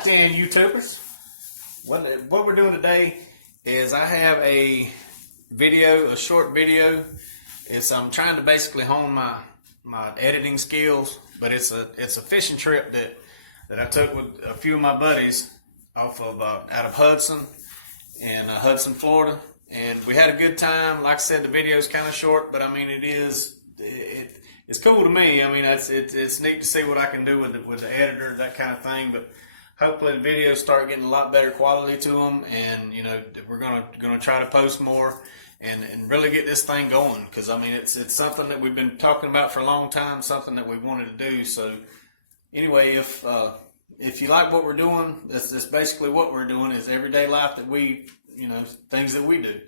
Top 10 YouTubers. What we're doing today is I have a short video. I'm trying to basically hone my editing skills, but it's a fishing trip that I took with a few of my buddies off of out of Hudson in Hudson, Florida, and we had a good time. Like I said, the video is kind of short, but I mean it's cool to me. I mean it's neat to see what I can do with the editor, that kind of thing. But hopefully the videos start getting a lot better quality to them, and we're gonna try to post more and really get this thing going, because I mean it's something that we've been talking about for a long time, something that we wanted to do. So anyway, if you like what we're doing, that's basically what we're doing, is everyday life that we things that we do.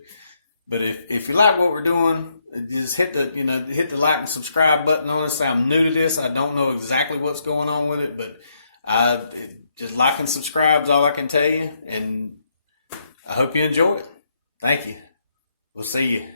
But if you like what we're doing, just hit the like and subscribe button on us. I'm new to this. I don't know exactly what's going on with it, but just like and subscribe is all I can tell you. And I hope you enjoy it. Thank you. We'll see you.